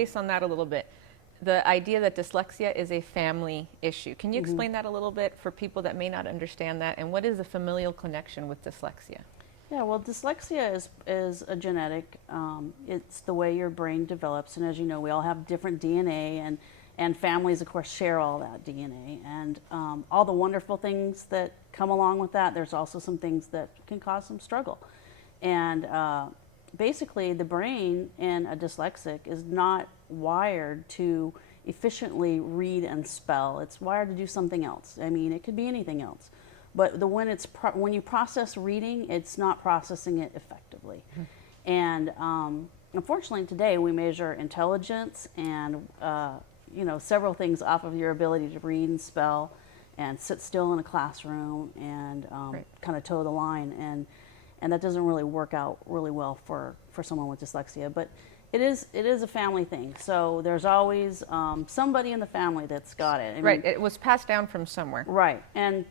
base on that a little bit. The idea that dyslexia is a family issue. Can you explain that a little bit for people that may not understand that? And what is the familial connection with dyslexia? Yeah, well, dyslexia is a genetic, it's the way your brain develops. And as you know, we all have different DNA, and families, of course, share all that DNA. And all the wonderful things that come along with that, there's also some things that can cause some struggle. And basically, the brain in a dyslexic is not wired to efficiently read and spell. It's wired to do something else. I mean, it could be anything else. But when you process reading, it's not processing it effectively. And unfortunately, today we measure intelligence and several things off of your ability to read and spell, and sit still in a classroom, and kind of toe the line. And that doesn't really work out really well for someone with dyslexia. But it is a family thing. So there's always somebody in the family that's got it. I mean, It was passed down from somewhere. Right. And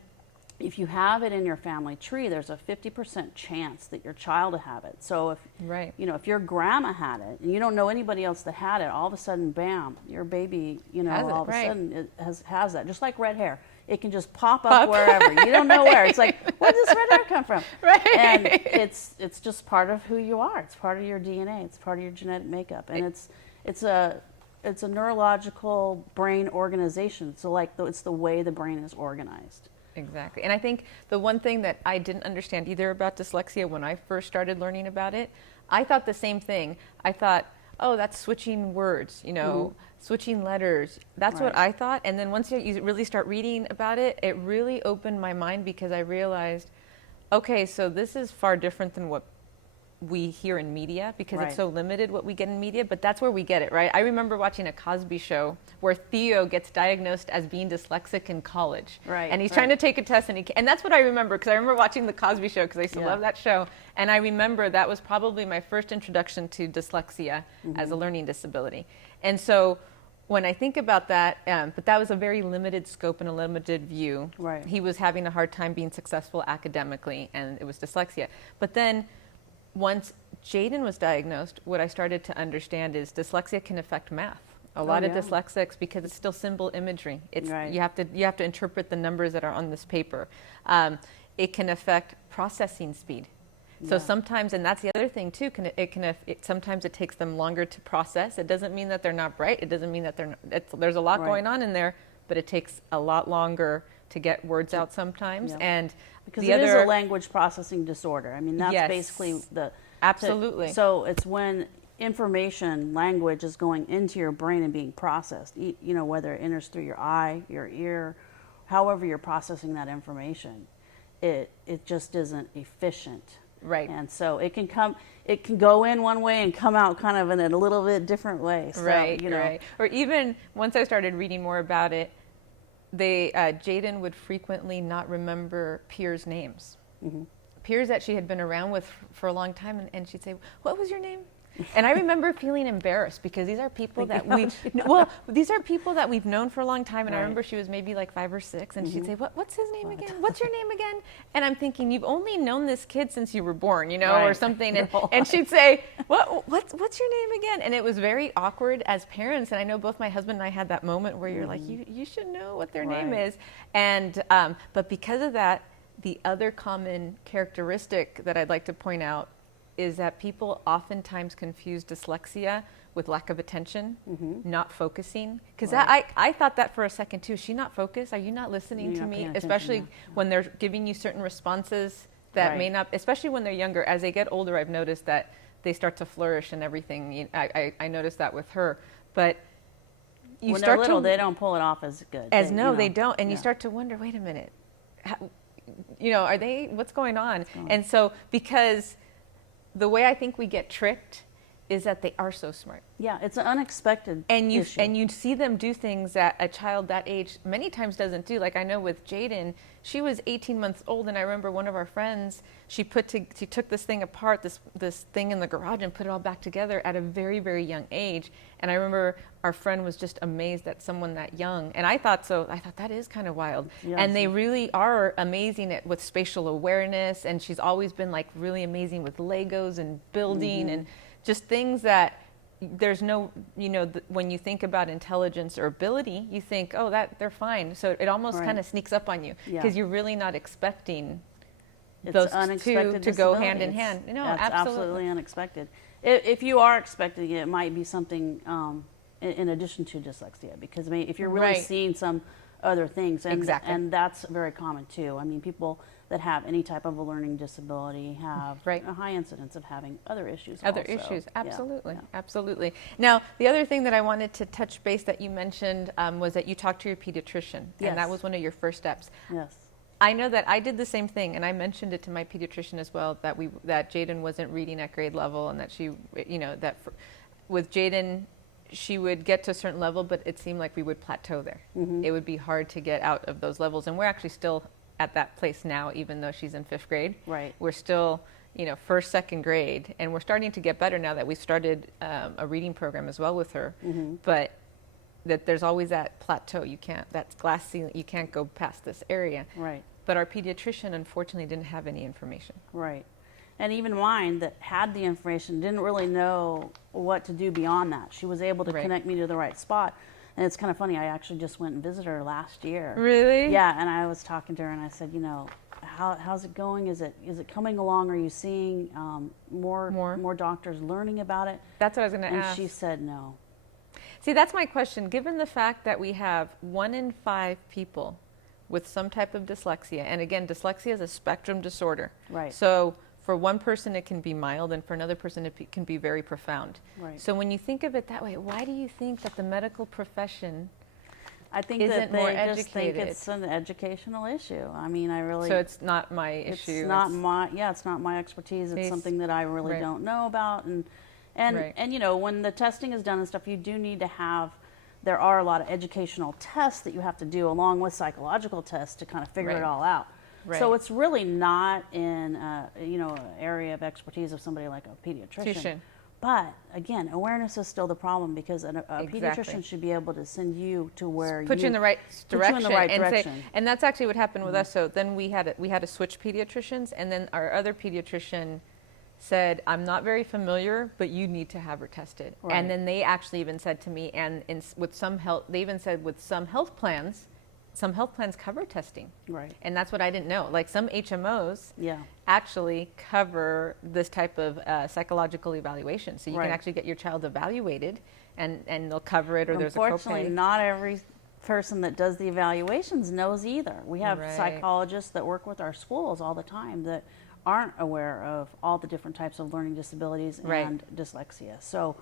if you have it in your family tree, there's a 50% chance that your child will have it. So if your grandma had it and you don't know anybody else that had it, all of a sudden, bam, your baby, all of a sudden it has that. Just like red hair. It can just pop up wherever. You don't know where. It's like, where does this red hair come from? Right. And it's just part of who you are. It's part of your DNA. It's part of your genetic makeup. And it's a neurological brain organization. So it's the way the brain is organized. Exactly. And I think the one thing that I didn't understand either about dyslexia when I first started learning about it, I thought the same thing. I thought, oh, that's switching words, switching letters. That's what I thought. And then once you really start reading about it, it really opened my mind, because I realized, okay, so this is far different than what we hear in media, because it's so limited what we get in media, but that's where we get it, right? I remember watching a Cosby show where Theo gets diagnosed as being dyslexic in college. Right. And he's trying to take a test, and that's what I remember, because I remember watching the Cosby show, because I used to love that show. And I remember that was probably my first introduction to dyslexia as a learning disability. And so when I think about that, but that was a very limited scope and a limited view. Right. He was having a hard time being successful academically, and it was dyslexia. But then once Jaden was diagnosed, what I started to understand is dyslexia can affect math. A lot of dyslexics, because it's still symbol imagery. You have to interpret the numbers that are on this paper. It can affect processing speed. So sometimes, and that's the other thing too, sometimes it takes them longer to process. It doesn't mean that they're not bright. It doesn't mean that there's a lot going on in there, but it takes a lot longer to get words out sometimes. And because it is a language processing disorder. I mean, that's basically the... Absolutely. So it's when information, language is going into your brain and being processed, whether it enters through your eye, your ear, however you're processing that information, it just isn't efficient. Right. And so it can go in one way and come out kind of in a little bit different way. So, right. Or even once I started reading more about it, Jaden would frequently not remember peers' names. Peers that she had been around with for a long time, and she'd say, "What was your name?" And I remember feeling embarrassed, because these are people that we've known for a long time. And I remember she was maybe like 5 or 6, and she'd say, "What's his name again? What's your name again?" And I'm thinking, you've only known this kid since you were born, or something. And she'd say, "What's your name again?" And it was very awkward as parents. And I know both my husband and I had that moment where you're like, you should know what their name is. And but because of that, the other common characteristic that I'd like to point out is that people oftentimes confuse dyslexia with lack of attention, not focusing. Because I thought that for a second too. Is she not focused? Are you not listening to me? Especially when they're giving you certain responses that may not, especially when they're younger. As they get older, I've noticed that they start to flourish and everything. I noticed that with her. But when they're little, they don't pull it off as good. They don't. And you start to wonder, wait a minute, are they, what's going on? And so, because the way I think we get tricked is that they are so smart. Yeah, it's an unexpected issue. And you see them do things that a child that age many times doesn't do. Like I know with Jaden, she was 18 months old, and I remember one of our friends, she took this thing apart, this thing in the garage, and put it all back together at a very, very young age. And I remember our friend was just amazed at someone that young. And I thought that is kind of wild. Yes. And they really are amazing with spatial awareness. And she's always been like really amazing with Legos and building and just things that there's no, when you think about intelligence or ability, you think, oh, that they're fine. So it almost Right. kind of sneaks up on you Yeah. because you're really not expecting It's those unexpected two to go disability. hand in hand. No, That's absolutely. absolutely unexpected. If you are expecting it, it might be something in addition to dyslexia, because I mean, if you're really Right. seeing some other things, and Exactly. and that's very common too. I mean, people that have any type of a learning disability have Right. a high incidence of having other issues. Other also. issues, Yeah, absolutely, yeah. absolutely. Now, the other thing that I wanted to touch base that you mentioned was that you talked to your pediatrician, and that Yes. was one of your first steps. Yes. I know that I did the same thing, and I mentioned it to my pediatrician as well, that Jaden wasn't reading at grade level, and that she, with Jaden, she would get to a certain level, but it seemed like we would plateau there. Mm-hmm. It would be hard to get out of those levels, and we're actually still at that place now, even though she's in 5th grade. Right. We're still, 1st, 2nd grade, and we're starting to get better now that we've started a reading program as well with her. Mm-hmm. But that there's always that plateau. That's glass ceiling. You can't go past this area. Right. But our pediatrician, unfortunately, didn't have any information. Right. And even mine that had the information didn't really know what to do beyond that. She was able to Right. connect me to the right spot. And it's kind of funny, I actually just went and visited her last year. Really? Yeah, and I was talking to her and I said, how's it going? Is it coming along? Are you seeing more doctors learning about it? That's what I was going to And ask. she said no. See, that's my question. Given the fact that we have 1 in 5 people with some type of dyslexia, and again, dyslexia is a spectrum disorder. Right. So for one person, it can be mild, and for another person, it can be very profound. Right. So when you think of it that way, why do you think that the medical profession I think isn't that more they just think educated? it's an educational issue. I mean, I really. So it's not my It's issue. not it's not my expertise. It's Based- something that I really right. don't know about. And Right. when the testing is done and stuff, you do need to have. There are a lot of educational tests that you have to do along with psychological tests to kind of figure Right. it all out. Right. So it's really not in an area of expertise of somebody like a pediatrician. Tuition. But again, awareness is still the problem, because a Exactly. pediatrician should be able to send you to where Put you in the right direction. Put you in the right and say- direction. and that's actually what happened with us. So then we had to switch pediatricians, and then our other pediatrician said, I'm not very familiar, but you need to have her tested. Right. And then they actually even said to me, and with some health, they even said with some health plans cover testing. Right. And that's what I didn't know. Like some HMOs Yeah. actually cover this type of psychological evaluation. So you Right. can actually get your child evaluated, and they'll cover it, or there's a Unfortunately, copay. not every person that does the evaluations knows either. We have Right. psychologists that work with our schools all the time that aren't aware of all the different types of learning disabilities Right. and dyslexia. So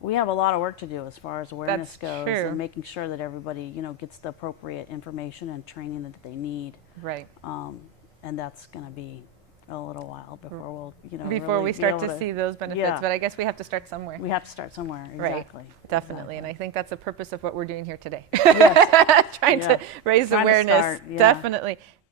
we have a lot of work to do as far as awareness That's goes, true. and making sure that everybody gets the appropriate information and training that they need. Right. And that's going to be a little while before we'll Before really we be start able to see those benefits. Yeah. But I guess we have to start somewhere. We have to start somewhere. Right. Exactly. Definitely. And I think that's the purpose of what we're doing here today. Yes. Trying Yeah. to raise Trying to awareness. start, yeah. Definitely.